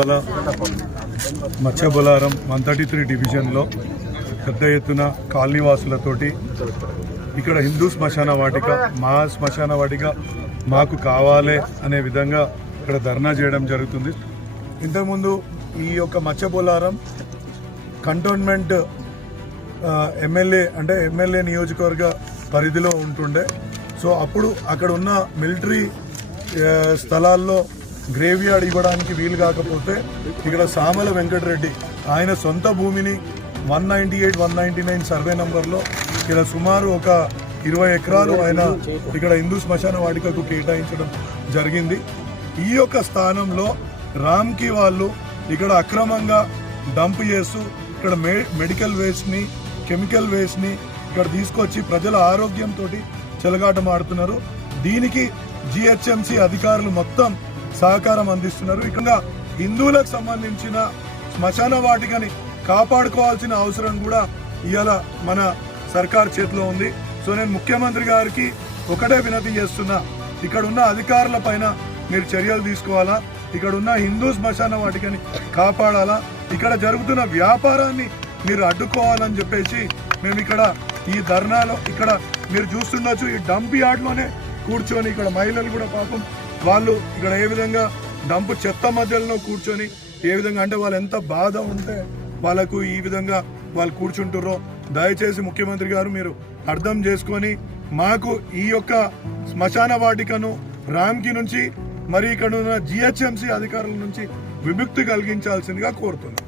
ఇవాళ మత్స్యబొలారం 133 డివిజన్లో పెద్ద ఎత్తున కాలనీవాసులతోటి ఇక్కడ హిందూ శ్మశాన వాటిక మా శ్మశాన వాటిక మాకు కావాలి అనే విధంగా ఇక్కడ ధర్నా చేయడం జరుగుతుంది. ఇంతకుముందు ఈ యొక్క మత్స్యబొలారం కంటోన్మెంట్ ఎమ్మెల్యే నియోజకవర్గ పరిధిలో ఉంటుండే. సో అప్పుడు అక్కడ ఉన్న మిలిటరీ స్థలాల్లో గ్రేవ్ యార్డ్ ఇవ్వడానికి వీలు కాకపోతే ఇక్కడ సామల వెంకటరెడ్డి ఆయన సొంత భూమిని 198, 199 సర్వే నంబర్లో ఇక్కడ సుమారు ఒక 20 ఎకరాలు ఆయన ఇక్కడ హిందూ శ్మశాన వాటికకు కేటాయించడం జరిగింది. ఈ యొక్క స్థానంలో రామ్కి వాళ్ళు ఇక్కడ అక్రమంగా డంప్ చేస్తూ ఇక్కడ మెడికల్ వేస్ట్ని, కెమికల్ వేస్ట్ని ఇక్కడ తీసుకొచ్చి ప్రజల ఆరోగ్యంతో చెలగాటమాడుతున్నారు. దీనికి జిహెచ్ఎంసి అధికారులు మొత్తం సహకారం అందిస్తున్నారు. ఇక్కడ హిందువులకు సంబంధించిన శ్మశాన వాటికని కాపాడుకోవాల్సిన అవసరం కూడా ఇవాళ మన సర్కార్ చేతిలో ఉంది. సో నేను ముఖ్యమంత్రి గారికి ఒకటే వినతి చేస్తున్నా, ఇక్కడ ఉన్న అధికారుల పైన మీరు చర్యలు తీసుకోవాలా, ఇక్కడ ఉన్న హిందూ శ్మశాన వాటికని కాపాడాలా, ఇక్కడ జరుగుతున్న వ్యాపారాన్ని మీరు అడ్డుకోవాలని చెప్పేసి మేము ఇక్కడ ఈ ధర్నాలో ఇక్కడ మీరు చూస్తుండొచ్చు. ఈ డంప్ యార్డ్లోనే కూర్చొని ఇక్కడ మహిళలు కూడా పాపం వాళ్ళు ఇక్కడ ఏ విధంగా డంప్ చెత్త మధ్యలో కూర్చొని ఏ విధంగా అంటే వాళ్ళు ఎంత బాధ ఉంటే వాళ్ళకు ఈ విధంగా వాళ్ళు కూర్చుంటుర్రో దయచేసి ముఖ్యమంత్రి గారు మీరు అర్థం చేసుకొని మాకు ఈ యొక్క శ్మశాన వాటికను రామ్కి నుంచి మరి ఇక్కడ ఉన్న జిహెచ్ఎంసి అధికారుల నుంచి విముక్తి కలిగించాల్సిందిగా కోరుతున్నాం.